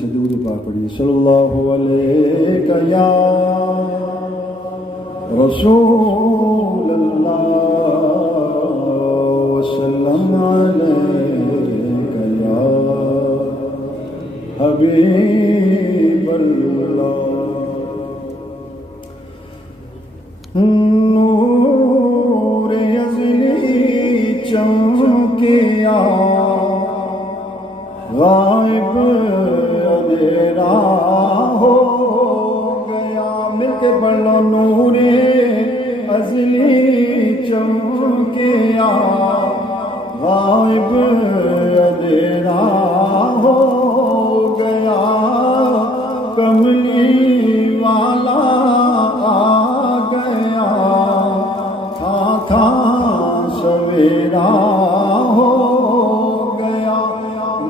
سے درود پاک پڑھیے. صلی اللہ علیہ یا رسول اللہ وسلم علیک یا حبیب اللہ. نور ازلی چمکیا غائب اندھیرا ہو گیا. مل کے پڑھ لو. نور ازلی چمکیا غائب اندھیرا ہو گیا. کملی والا آ گیا تھا سویرا ہو گیا.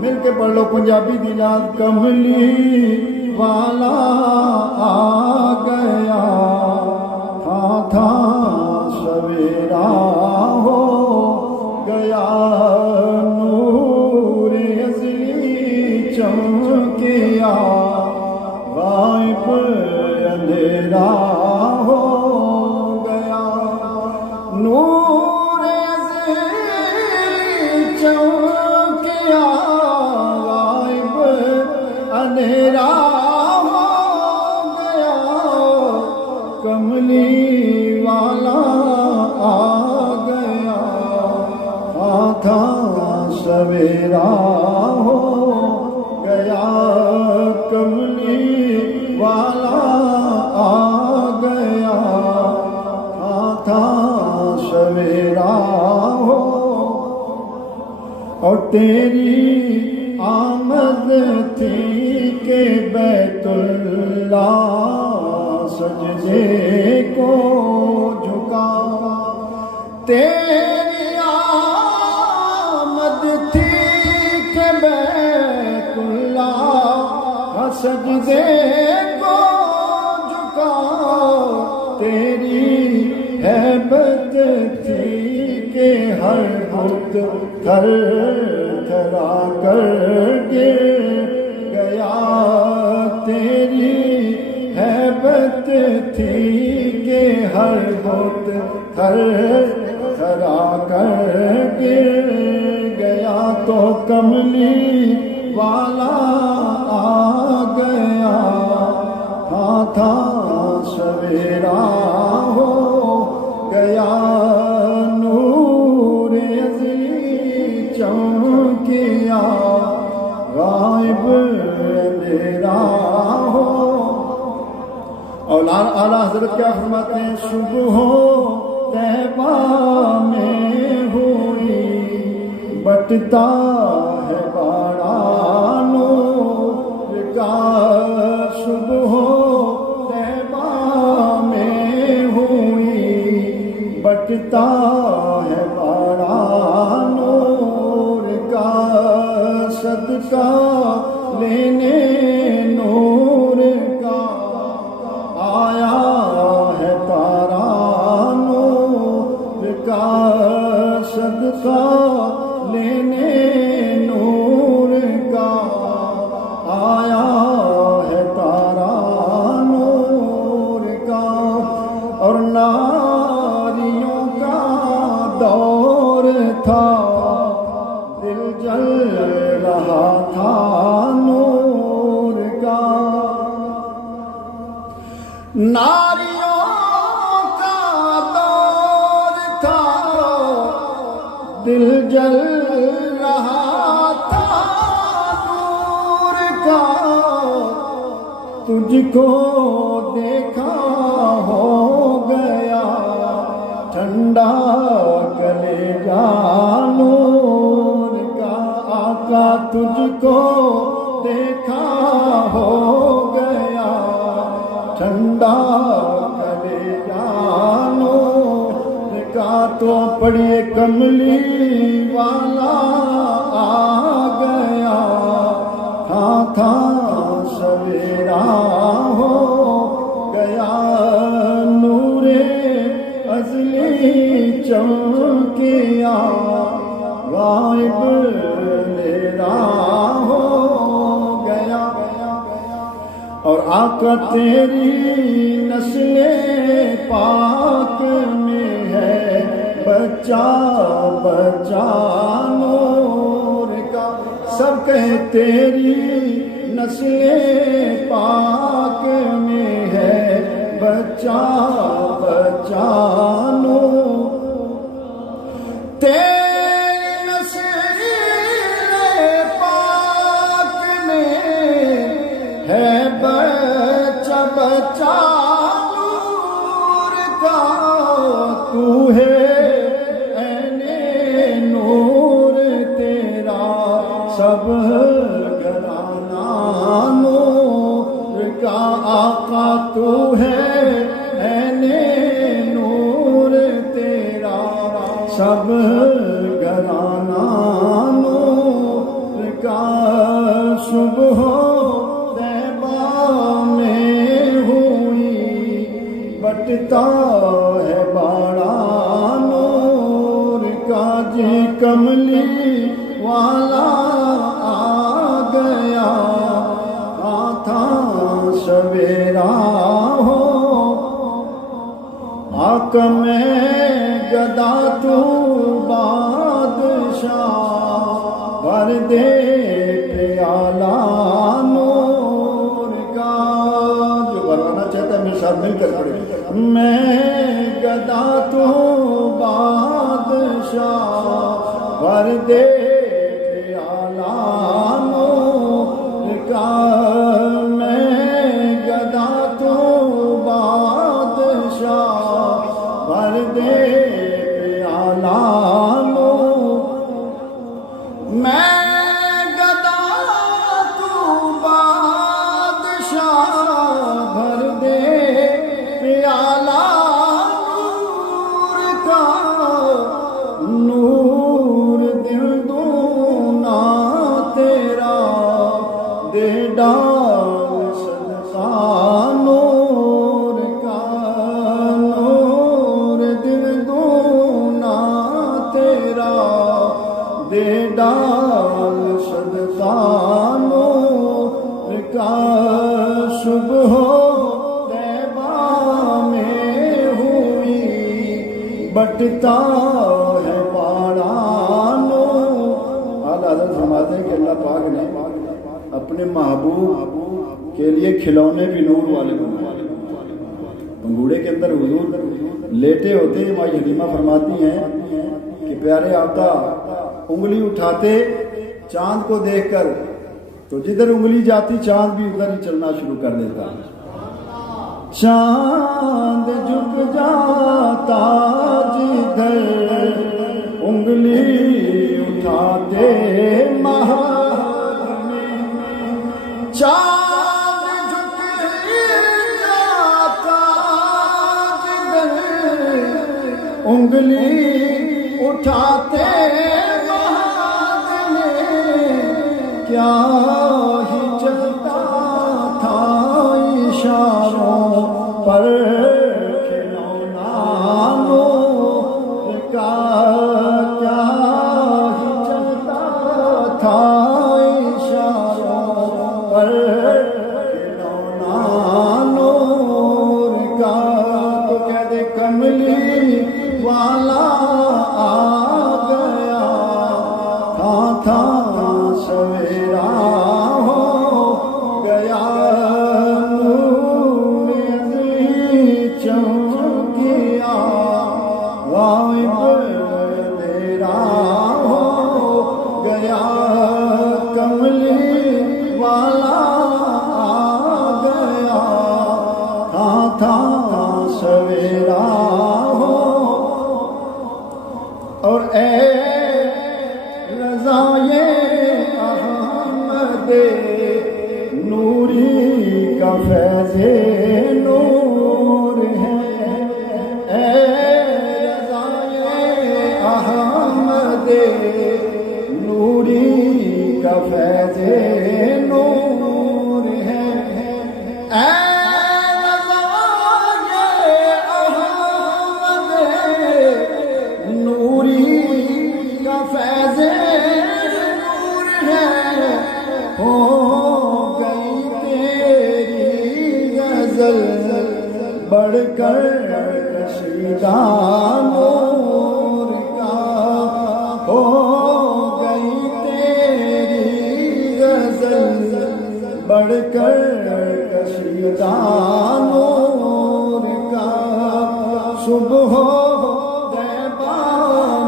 مل کے پڑھ لو پنجابی دی یاد. کملی والا آ گیا تھا سویرا ہو گیا. نور ازلی چمکیا غائب اندھیرا ہو گیا. نور ازلی چمکیا غائب اندھیرا ہو گیا. کملی والا آ گیا تھا سویرا ہو گیا. کملی والا آ گیا تھا سویرا ہو. اور تیری آمد تھی کہ بیت اللہ سجدے کو جھکا. تیری آمد تھی کہ بیت اللہ سجدے کو جھکا. تیری ہیبت تھی کہ ہر بت تھر تھرا کر گر گیا. تیری ہیبت تھی کہ ہر بت تھر تھرا کر گر گیا. تو کملی والا آ گیا تھا سویرا ہو گیا. نور ازلی چمکیا غائب اندھیرا ہو. اور اعلیٰ حضرت کیا فرماتے ہیں؟ صبح طیبہ میں ہوئی بٹتا ہے بڑا نور کا. صبح طیبہ میں ہوئی بٹتا ہے بڑا نور کا. صدقہ لینے نور کا آیا ہے تارا نور کا. صدقہ لینے نور کا آیا ہے تارا نور کا. اور ناریوں کا دور تھا دل جل رہا تھا نور کا. ناریوں کا دور تھا دل جل رہا تھا نور کا. تجھ کو دیکھا ہو گیا ٹھنڈا کلیجہ نور کا. آقا تجھ کو دیکھا ہو گیا ٹھنڈا کلیجہ نور کا. تو پڑھیے کملی والا آ گیا تھا سویرا ہو گیا. نور ازلی چمکیا غائب اندھیرا ہو گیا. آقا تیری نسل پاک میں ہے بچہ بچہ نور کا، سب کہیں تیری نسل پاک میں ہے بچہ بچہ نور، تیری نسل پاک میں ہے بچہ بچہ نور کا، تو ہے عین نور تیرا سب گھرانہ نور کا، آقا تو ہے عین نور تیرا سب گھرانہ نور کا، صبح طیبہ میں ہوئی بٹتا ہے باڑا نور کا، جی کملی والا آ گیا تھا سویرا ہو، آقا میں گدا تو بادشاہ بھر دے پیالہ نور کا، جو بھروانا چاہتا ہے میرے ساتھ مل کر پڑھے، میں گدا تو بادشاہ بھر دے پیالہ نور کا، میں گدا تو بادشاہ بھر دے پیالہ نور، میں گدا تو بادشاہ بھر دے پیالہ نور کا، نور دل دونا تیرا دے ڈال صدقہ نور کا، نور دل دونا تیرا دے ڈال صدقہ نور کا، صبح طیبہ میں ہوئی بٹتا ہے باڑا نور۔ اعلیٰ حضرت فرماتے ہیں کہ اللہ پاک نے اپنے محبوب کے لیے کھلونے بھی نور والے بنائے۔ پنگوڑے کے اندر حضور لیٹے ہوتے، ماں حلیمہ فرماتی ہیں کہ پیارے آقا انگلی اٹھاتے چاند کو دیکھ کر تو جدھر انگلی جاتی چاند بھی ادھر ہی چلنا شروع کر دیتا، چاند جھک جاتا جدھر انگلی اٹھاتے مہر میں، چاند جھک جاتا جدھر انگلی اٹھاتے مہر میں، کیا ہی چلتا تھا اشاروں پر کھلونا نور کا، کیا ہی چلتا تھا اشاروں پر کھلونا نور کا، تو کہہ دے کملی والا آ گیا تھا سویرا ہو گیا، نور غزل بڑھ کر کشیدہ نور کا ہو گئی تیری غزل بڑھ کر کشیدہ نور کا صبح طیبہ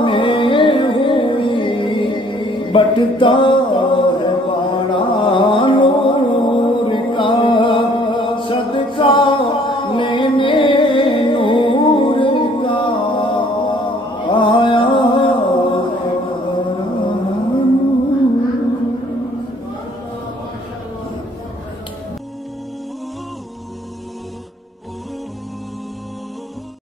میں ہوئی بٹتا